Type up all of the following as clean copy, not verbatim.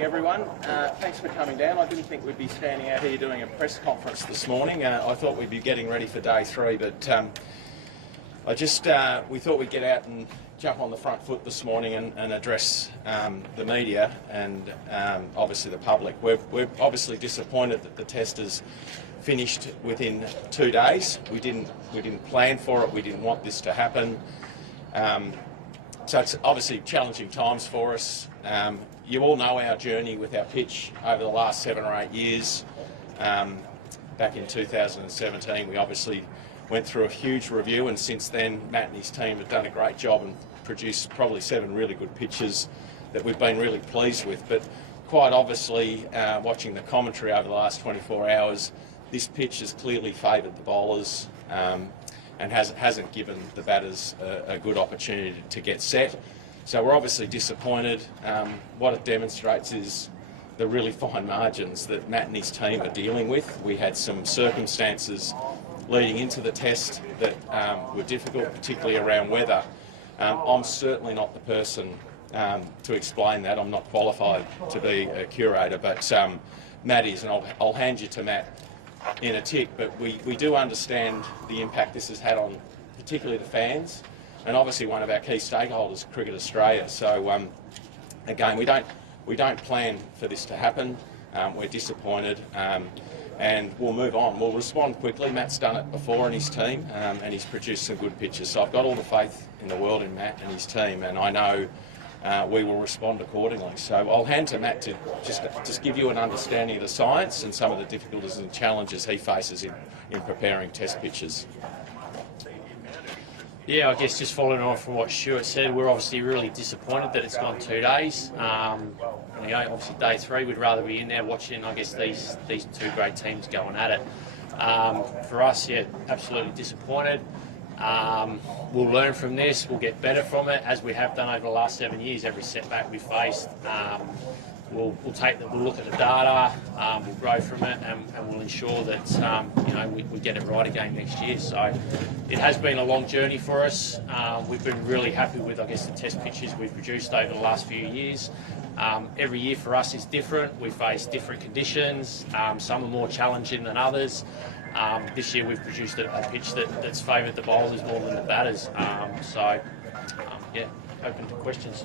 morning, everyone. Thanks for coming down. I didn't think we'd be standing out here doing a press conference this morning. I thought we'd be getting ready for day 3, but we thought we'd get out and jump on the front foot this morning and address the media and obviously the public. We're obviously disappointed that the test is finished within 2 days. We didn't plan for it. We didn't want this to happen. So it's obviously challenging times for us. You all know our journey with our pitch over the last 7 or 8 years. Back in 2017, we obviously went through a huge review, and since then, Matt and his team have done a great job and produced probably 7 really good pitches that we've been really pleased with. But quite obviously, watching the commentary over the last 24 hours, this pitch has clearly favoured the bowlers and hasn't given the batters a good opportunity to get set. So we're obviously disappointed. What it demonstrates is the really fine margins that Matt and his team are dealing with. We had some circumstances leading into the test that were difficult, particularly around weather. I'm certainly not the person to explain that. I'm not qualified to be a curator, but Matt is, and I'll hand you to Matt in a tick, but we do understand the impact this has had on particularly the fans and obviously one of our key stakeholders, Cricket Australia. So again, we don't plan for this to happen. We're disappointed and we'll move on. We'll respond quickly. Matt's done it before in his team and he's produced some good pitches. So I've got all the faith in the world in Matt and his team, and I know we will respond accordingly. So I'll hand to Matt to just give you an understanding of the science and some of the difficulties and challenges he faces in preparing test pitches. Yeah, I guess just following on from what Stuart said, we're obviously really disappointed that it's gone 2 days. Obviously day 3, we'd rather be in there watching, I guess, these 2 great teams going at it. For us, yeah, absolutely disappointed. We'll learn from this, we'll get better from it, as we have done over the last 7 years. Every setback we faced, we'll look at the data, we'll grow from it, and we'll ensure that we get it right again next year. So it has been a long journey for us. We've been really happy with, I guess, the test pitches we've produced over the last few years. Every year for us is different. We face different conditions. Some are more challenging than others. This year we've produced a pitch that's favoured the bowlers more than the batters. Yeah, open to questions.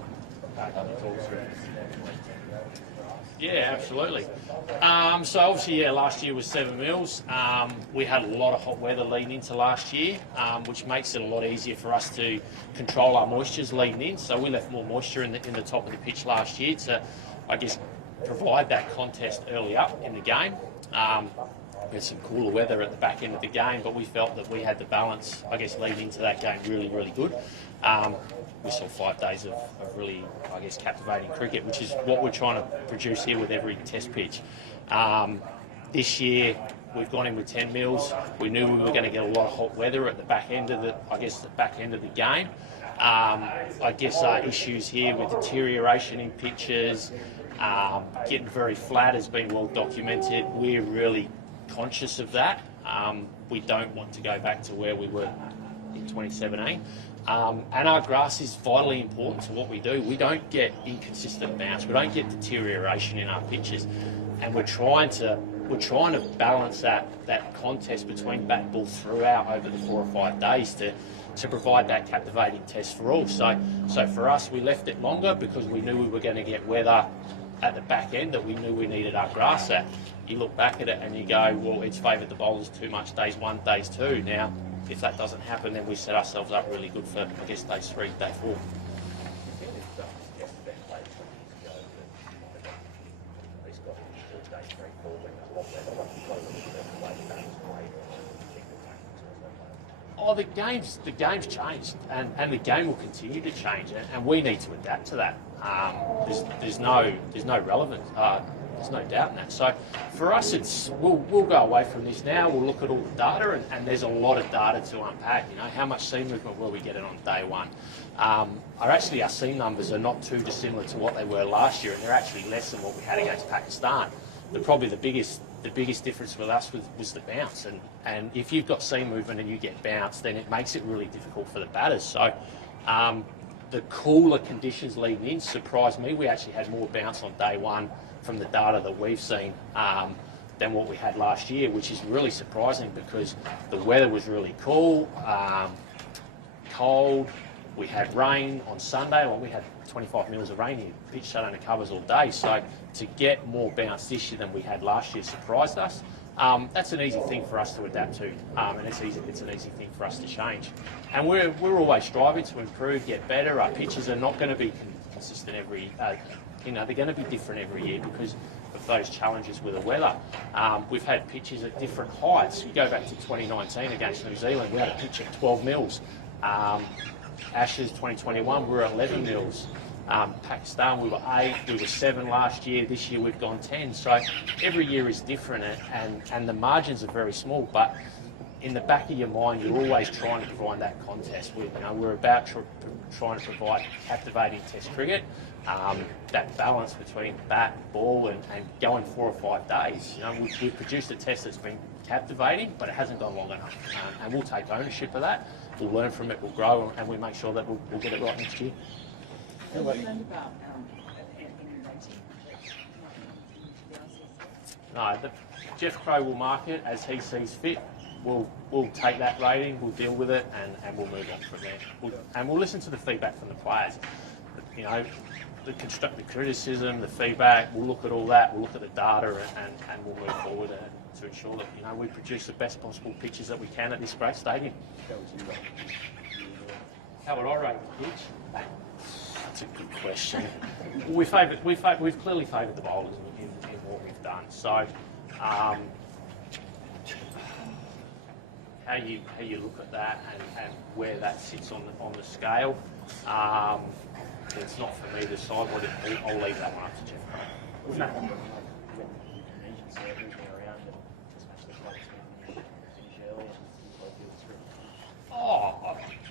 Yeah, absolutely. So obviously, yeah, last year was 7 mils. We had a lot of hot weather leading into last year, which makes it a lot easier for us to control our moistures leading in. So we left more moisture in the top of the pitch last year to, I guess, provide that contest early up in the game. We had some cooler weather at the back end of the game, but we felt that we had the balance, I guess, leading into that game really, really good. We saw 5 days of really, I guess, captivating cricket, which is what we're trying to produce here with every test pitch. This year, we've gone in with 10 mils. We knew we were going to get a lot of hot weather at the back end of the game. I guess issues here with deterioration in pitches, getting very flat has been well documented. We're really conscious of that. We don't want to go back to where we were in 2017. And our grass is vitally important to what we do. We don't get inconsistent bounce. We don't get deterioration in our pitches, and we're trying to balance that contest between bat and ball throughout over the 4 or 5 days to provide that captivating test for all. So for us, we left it longer because we knew we were going to get weather at the back end that we knew we needed our grass at. You look back at it and you go, well, it's favoured the bowlers too much days 1, days 2. Now, if that doesn't happen, then we set ourselves up really good for, I guess, day 3, day 4. Oh, the game's changed, and the game will continue to change, and we need to adapt to that. There's no relevance. There's no doubt in that. So for us, we'll go away from this now. We'll look at all the data, and there's a lot of data to unpack. You know, how much seam movement were we getting on day 1? Our seam numbers are not too dissimilar to what they were last year, and they're actually less than what we had against Pakistan. Probably the biggest difference with us was the bounce, and if you've got seam movement and you get bounce, then it makes it really difficult for the batters. So the cooler conditions leading in surprised me. We actually had more bounce on day one from the data that we've seen than what we had last year, which is really surprising because the weather was really cool, cold. We had rain on Sunday. Well, we had 25 mils of rain here. Pitch sat under covers all day. So to get more bounce this year than we had last year surprised us. That's an easy thing for us to adapt to, and it's an easy thing for us to change. And we're always striving to improve, get better. Our pitches are not going to be consistent every, they're going to be different every year because of those challenges with the weather. We've had pitches at different heights. You go back to 2019 against New Zealand, we had a pitch at 12 mils. Ashes 2021, we were at 11 mils. Pakistan, we were 8, we were 7 last year. This year we've gone 10. So every year is different, and the margins are very small. But in the back of your mind, you're always trying to provide that contest. We're about trying to provide captivating Test cricket. That balance between bat, ball, and going 4 or 5 days. We've produced a test that's been captivating, but it hasn't gone long enough. And we'll take ownership of that. We'll learn from it. We'll grow, and we make sure that we'll get it right next year. No, Jeff Crow will mark it as he sees fit. We'll take that rating, we'll deal with it, and we'll move on from there. We'll listen to the feedback from the players. The constructive criticism, the feedback. We'll look at all that. We'll look at the data, and we'll move forward to ensure that we produce the best possible pitches that we can at this great stadium. How would I rate the pitch? That's a good question. We've clearly favoured the bowlers in what we've done. So, how you look at that and where that sits on the scale, it's not for me to decide. I'll leave that one up to Jeff.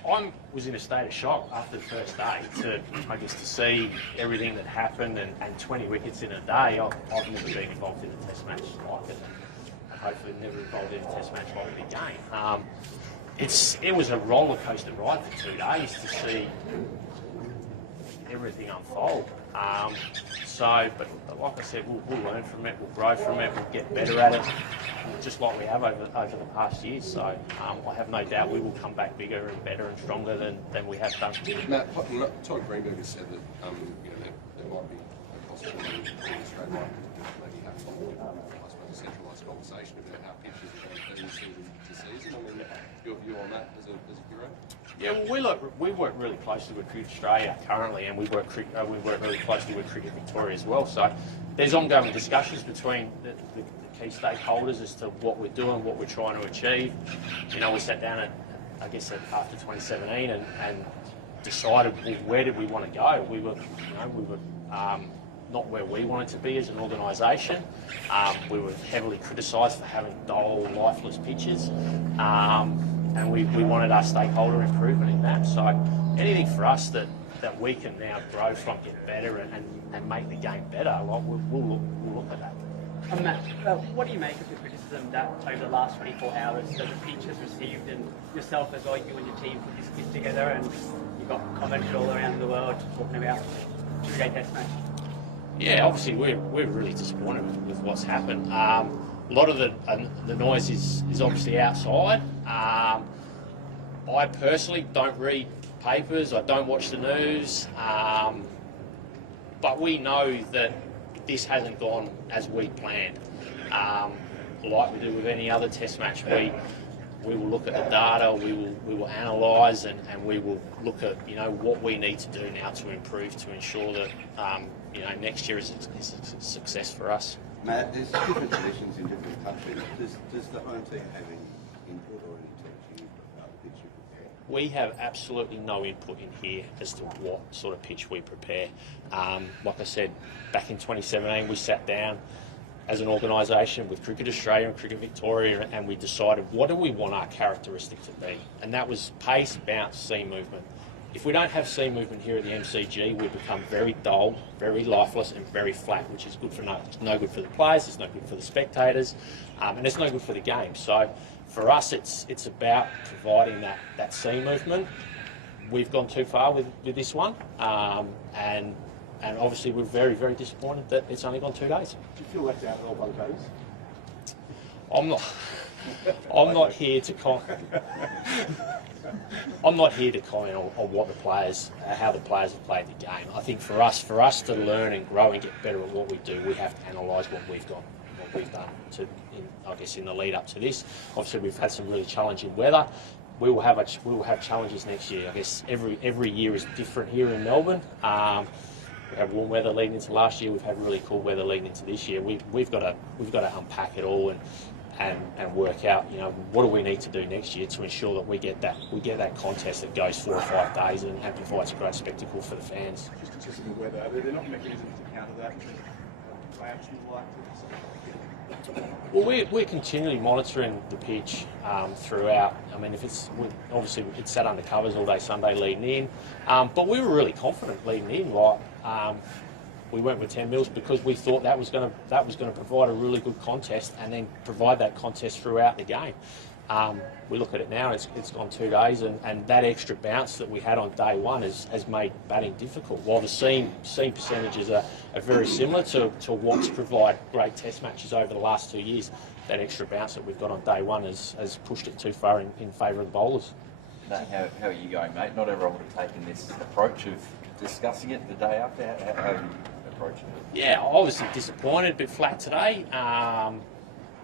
I was in a state of shock after the first day to see everything that happened and 20 wickets in a day. I've never been involved in a test match like it, and hopefully never involved in a test match like it again. It was a roller coaster ride for 2 days to see everything unfold. But like I said, we'll learn from it, we'll grow from it, we'll get better at it, just like we have over the past years. So I have no doubt we will come back bigger and better and stronger than we have done. Matt, Todd Greenberg has said that there might be a possibility that Australia might maybe have a centralised conversation about how pitches are going season to season. I mean, your view on that as a hero? Yeah, well, we work really closely with Cricket Australia currently, and we work really closely with Cricket Victoria as well. So there's ongoing discussions between the key stakeholders as to what we're doing, what we're trying to achieve. We sat down after 2017 and decided where did we want to go. We were not where we wanted to be as an organisation. We were heavily criticised for having dull, lifeless pitches. And we wanted our stakeholder improvement in that. So anything for us that we can now grow from, get better, and make the game better, we'll look at that. And Matt, what do you make of the criticism that over the last 24 hours that the pitch has received, and yourself as well, you and your team put this pitch together, and you've got commented all around the world talking about a great test match? Yeah, obviously we're really disappointed with what's happened. A lot of the noise is obviously outside. I personally don't read papers, I don't watch the news, but we know that this hasn't gone as we planned. Like we do with any other test match, we will look at the data, we will analyse, and we will look at what we need to do now to improve to ensure that next year is a success for us. Matt, there's different traditions in different countries. Does the home team have any input or any teaching about the pitch you prepare? We have absolutely no input in here as to what sort of pitch we prepare. Like I said, back in 2017, we sat down as an organisation with Cricket Australia and Cricket Victoria, and we decided what do we want our characteristic to be, and that was pace, bounce, seam movement. If we don't have seam movement here at the MCG, we become very dull, very lifeless, and very flat, which is good for no good for the players, it's no good for the spectators, and it's no good for the game. So for us, it's about providing that seam movement, we've gone too far with this one, and obviously we're very, very disappointed that it's only gone 2 days. Do you feel left out at all by the coaches? I'm not here to I'm not here to comment on what the players, how the players have played the game. I think for us to learn and grow and get better at what we do, we have to analyse what we've done in the lead up to this. Obviously, we've had some really challenging weather. We will have challenges next year. I guess every year is different here in Melbourne. We had warm weather leading into last year. We've had really cool weather leading into this year. We've got to unpack it all and work out, what do we need to do next year to ensure that we get that contest that goes 4 or 5 days and provides a great spectacle for the fans. Just consistent with weather. Are there not mechanisms to counter that? Perhaps you'd like to. Well, we're continually monitoring the pitch throughout. I mean, obviously it's sat under covers all day Sunday leading in, but we were really confident leading in. We went with 10 mils because we thought that was going to provide a really good contest and then provide that contest throughout the game. We look at it now, it's gone 2 days, and that extra bounce that we had on day one has made batting difficult. While the seam percentages are very similar to what's provided great test matches over the last 2 years, that extra bounce that we've got on day one has pushed it too far in favour of the bowlers. Nate, how are you going, mate? Not everyone would have taken this approach of discussing it the day after. How are you approaching it? Yeah, obviously disappointed, a bit flat today.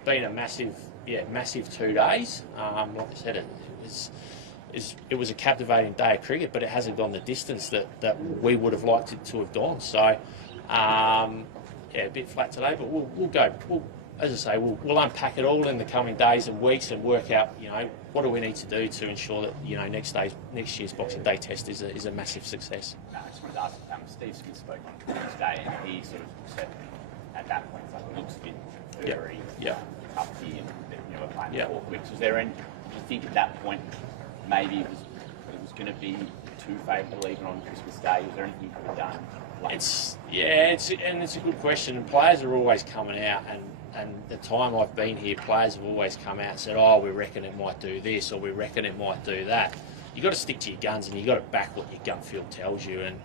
Been a massive 2 days. Like I said, it was a captivating day of cricket, but it hasn't gone the distance that we would have liked it to have gone. So, a bit flat today, but we'll go. As I say, we'll unpack it all in the coming days and weeks and work out, what do we need to do to ensure that, next year's Boxing Day test is a massive success. I just wanted to ask, Steve Smith spoke on Tuesday and he sort of said at that point, it looks a bit very tough here, we're playing 4 weeks. Was there any, do you think at that point maybe it was going to be too favourable even on Christmas Day? Was there anything you could have done? It's a good question. And players are always coming out, and the time I've been here, players have always come out and said, "Oh, we reckon it might do this, or we reckon it might do that." You've got to stick to your guns, and you've got to back what your gut feel tells you. And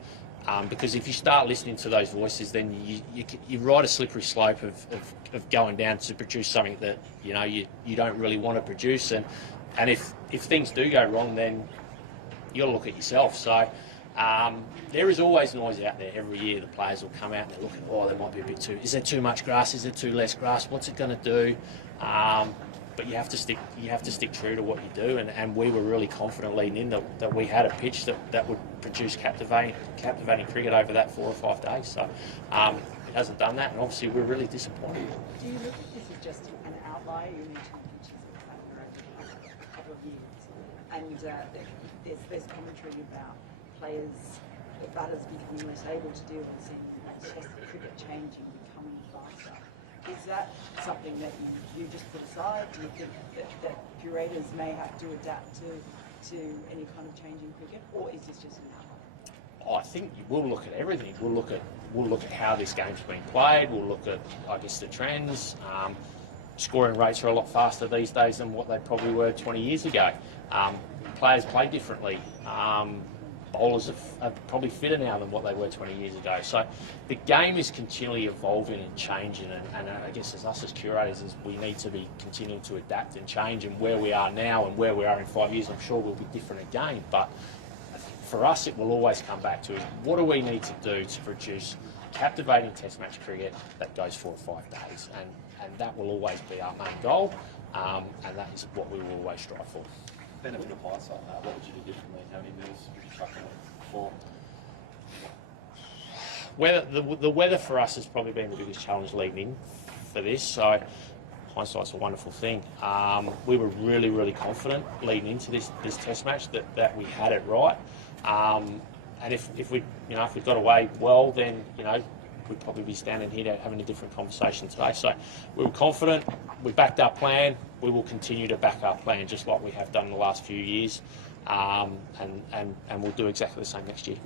because if you start listening to those voices, then you ride a slippery slope of going down to produce something that you don't really want to produce. And if things do go wrong, then you got to look at yourself. So there is always noise out there. Every year the players will come out and they're looking, there might be a bit too, is there too much grass, is there too less grass, what's it going to do? But you have to stick true to what you do, and we were really confident leading in that we had a pitch that would produce captivating cricket over that 4 or 5 days. So it hasn't done that, and obviously we're really disappointed. Do you look at this as just an outlier in the two pitches that have happened over a couple of years, and there's commentary about players, the batters becoming less able to deal with seeing test cricket changing, becoming faster? Is that something that you just put aside? Do you think that curators may have to adapt to any kind of change in cricket, or is this just an outlier? I think we'll look at everything. We'll look at how this game's been played. We'll look at, I guess, the trends. Scoring rates are a lot faster these days than what they probably were 20 years ago. Players play differently. Bowlers are probably fitter now than what they were 20 years ago. So the game is continually evolving and changing, and I guess as us as curators, we need to be continuing to adapt and change. And where we are now and where we are in 5 years, I'm sure will be different again. But for us, it will always come back to what do we need to do to produce captivating test match cricket that goes 4 or 5 days, and that will always be our main goal, and that is what we will always strive for. Benefit of hindsight, what would you do differently? How many mils would you chuck on it before? The weather for us has probably been the biggest challenge leading in for this, so hindsight's a wonderful thing. We were really, really confident leading into this test match that we had it right, and if we got away well, then we'd probably be standing here having a different conversation today. So we were confident, we backed our plan, we will continue to back our plan just like we have done in the last few years, and we'll do exactly the same next year.